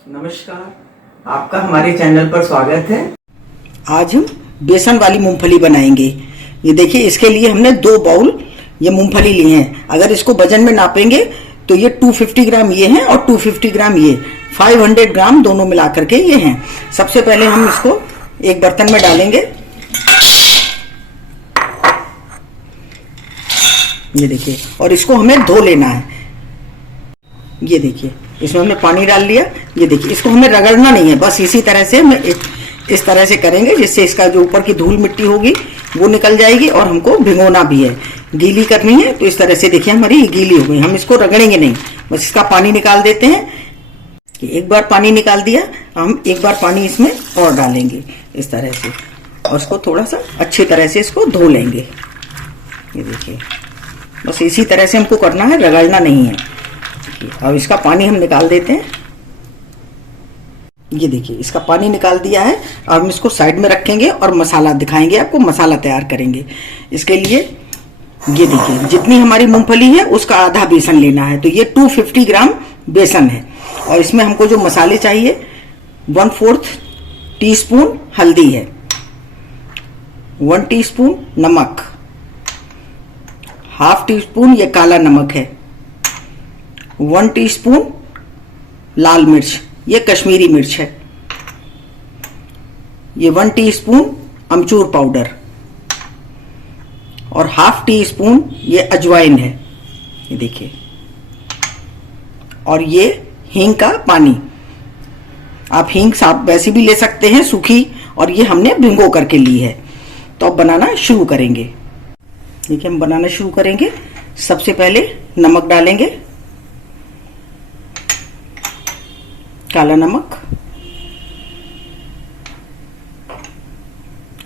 नमस्कार, आपका हमारे चैनल पर स्वागत है। आज हम बेसन वाली मूंगफली बनाएंगे। ये देखिए, इसके लिए हमने 2 बाउल ये मूंगफली लिए हैं। अगर इसको वजन में नापेंगे तो ये 250 ग्राम ये हैं और 250 ग्राम ये, 500 ग्राम दोनों मिलाकर के ये हैं। सबसे पहले हम इसको एक बर्तन में डालेंगे। ये देखिए, और इसको हमें धो लेना है। ये देखिए, इसमें हमने पानी डाल लिया। ये देखिए, इसको हमें रगड़ना नहीं है, बस इसी तरह से हम इस तरह से करेंगे जिससे इसका जो ऊपर की धूल मिट्टी होगी वो निकल जाएगी। और हमको भिगोना भी है, गीली करनी है। तो इस तरह से देखिए हमारी गीली हो गई। हम इसको रगड़ेंगे नहीं, बस इसका पानी निकाल देते हैं। एक बार पानी निकाल दिया, हम एक बार पानी इसमें और डालेंगे इस तरह से, और इसको थोड़ा सा अच्छी तरह से इसको धो लेंगे। ये देखिए, बस इसी तरह से हमको करना है, रगड़ना नहीं है। अब इसका पानी हम निकाल देते हैं। ये देखिए, इसका पानी निकाल दिया है। अब हम इसको साइड में रखेंगे और मसाला दिखाएंगे आपको, मसाला तैयार करेंगे। इसके लिए ये देखिए, जितनी हमारी मूंगफली है उसका आधा बेसन लेना है। तो ये 250 ग्राम बेसन है। और इसमें हमको जो मसाले चाहिए, 1/4 टीस्पून हल्दी है, 1 टीस्पून नमक, 1/2 टीस्पून ये काला नमक है, 1 टीस्पून लाल मिर्च, ये कश्मीरी मिर्च है, ये 1 टीस्पून अमचूर पाउडर, और 1/2 टीस्पून ये अजवाइन है। ये देखिए, और ये हींग का पानी। आप हींग साफ वैसे भी ले सकते हैं सूखी, और ये हमने भिंगो करके ली है। तो अब बनाना शुरू करेंगे। देखिए, हम बनाना शुरू करेंगे। सबसे पहले नमक डालेंगे, काला नमक,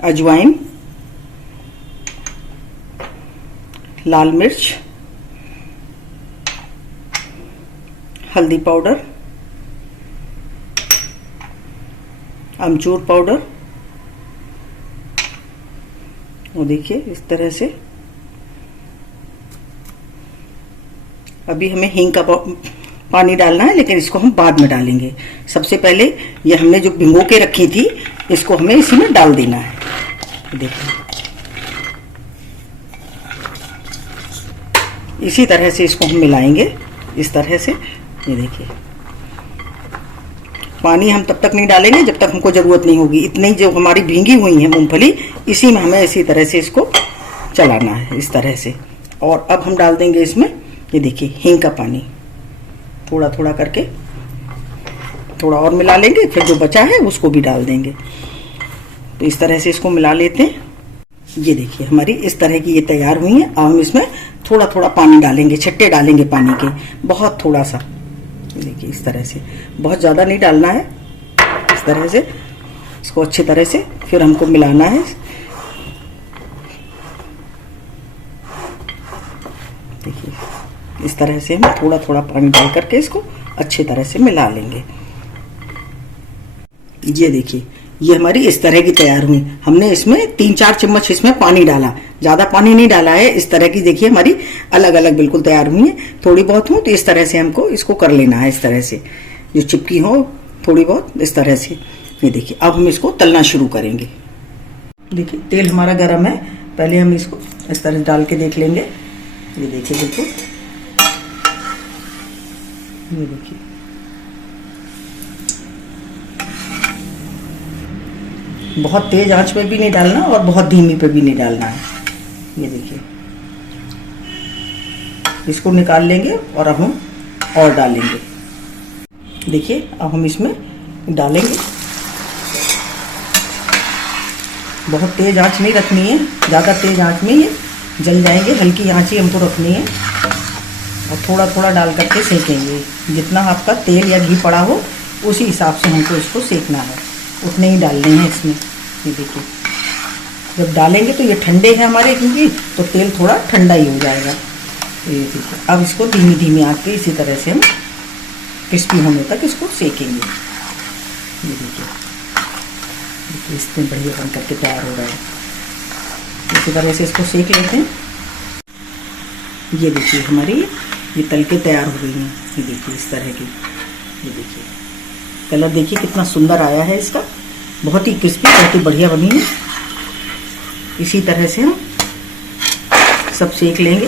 अजवाइन, लाल मिर्च, हल्दी पाउडर, अमचूर पाउडर। और देखिए इस तरह से। अभी हमें हींग का पानी डालना है, लेकिन इसको हम बाद में डालेंगे। सबसे पहले ये हमने जो भिगो के रखी थी, इसको हमें इसी में डाल देना है। देखिए, इसी तरह से इसको हम मिलाएंगे, इस तरह से। ये देखिए, पानी हम तब तक नहीं डालेंगे जब तक हमको जरूरत नहीं होगी। इतनी जो हमारी भींगी हुई है मूंगफली, इसी में हमें इसी तरह से इसको चलाना है, इस तरह से। और अब हम डाल देंगे इसमें, ये देखिए, हींग का पानी थोड़ा थोड़ा करके, थोड़ा और मिला लेंगे, फिर जो बचा है उसको भी डाल देंगे। तो इस तरह से इसको मिला लेते हैं। ये देखिए, हमारी इस तरह की ये तैयार हुई है। अब हम इसमें थोड़ा थोड़ा पानी डालेंगे, छट्टे डालेंगे पानी के, बहुत थोड़ा सा। देखिए, इस तरह से, बहुत ज़्यादा नहीं डालना है। इस तरह से इसको अच्छी तरह से फिर हमको मिलाना है। देखिए, इस तरह से हम थोड़ा थोड़ा पानी डाल करके इसको अच्छी तरह से मिला लेंगे। ये देखिए, ये हमारी इस तरह की तैयार हुई। हमने इसमें 3-4 चम्मच इसमें पानी डाला, ज़्यादा पानी नहीं डाला है। इस तरह की देखिए हमारी अलग अलग बिल्कुल तैयार हुई है। थोड़ी बहुत हो तो इस तरह से हमको इसको कर लेना है, इस तरह से जो चिपकी हो थोड़ी बहुत, इस तरह से। ये देखिए, अब हम इसको तलना शुरू करेंगे। देखिए, तेल हमारा गर्म है। पहले हम इसको इस तरह डाल के देख लेंगे। ये देखिए, बिल्कुल, ये देखिए, बहुत तेज आंच पे भी नहीं डालना और बहुत धीमी पे भी नहीं डालना है। ये देखिए, इसको निकाल लेंगे और अब हम और डालेंगे। देखिए, अब हम इसमें डालेंगे। बहुत तेज आंच नहीं रखनी है, ज़्यादा तेज आंच में ये जल जाएंगे। हल्की आंच ही हमको रखनी है, और थोड़ा थोड़ा डाल करके सेकेंगे। जितना आपका तेल या घी पड़ा हो उसी हिसाब से हमको इसको सेकना है, उतने ही डालने हैं इसमें। ये देखिए, जब डालेंगे तो ये ठंडे हैं हमारे, क्योंकि तो तेल थोड़ा ठंडा ही हो जाएगा। तो ये देखिए, अब इसको धीमी धीमी आंच पे इसी तरह से हम क्रिस्पी होने तक इसको सेकेंगे। ये देखिए, इसमें बढ़िया बन करके तैयार हो रहा है। इसी तरह से इसको सेक लेते हैं। ये देखिए, हमारी ये तल के तैयार हो गई हैं। ये देखिए, इस तरह की, ये देखिए। कलर देखिए कितना सुंदर आया है इसका, बहुत ही क्रिस्पी, बहुत ही बढ़िया बनी है। इसी तरह से हम सब सेक लेंगे।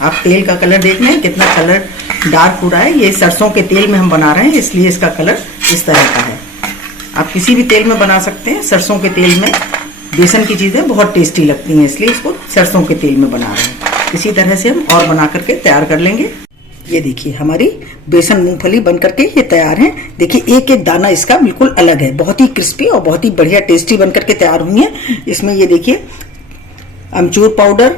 आप तेल का कलर देख रहे हैं कितना कलर डार्क हो रहा है। ये सरसों के तेल में हम बना रहे हैं, इसलिए इसका कलर इस तरह का है। आप किसी भी तेल में बना सकते हैं, सरसों के तेल में बेसन की चीज़ें बहुत टेस्टी लगती हैं, इसलिए इसको सरसों के तेल में बना रहे हैं। इसी तरह से हम और बना करके तैयार कर लेंगे। ये देखिए हमारी बेसन मूंगफली बन करके ये तैयार है। देखिए एक एक दाना इसका बिल्कुल अलग है, बहुत ही क्रिस्पी और बहुत ही बढ़िया टेस्टी बन करके तैयार हुई है। इसमें ये देखिए अमचूर पाउडर,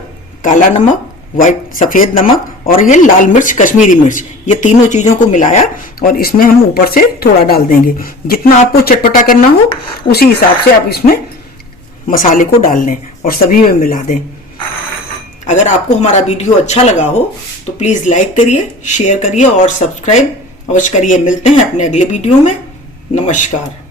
काला नमक, व्हाइट सफ़ेद नमक और ये लाल मिर्च, कश्मीरी मिर्च, ये तीनों चीज़ों को मिलाया और इसमें हम ऊपर से थोड़ा डाल देंगे। जितना आपको चटपटा करना हो उसी हिसाब से आप इसमें मसाले को डाल लें और सभी में मिला दें। अगर आपको हमारा वीडियो अच्छा लगा हो तो प्लीज़ लाइक करिए, शेयर करिए और सब्सक्राइब अवश्य करिए। मिलते हैं अपने अगले वीडियो में। नमस्कार।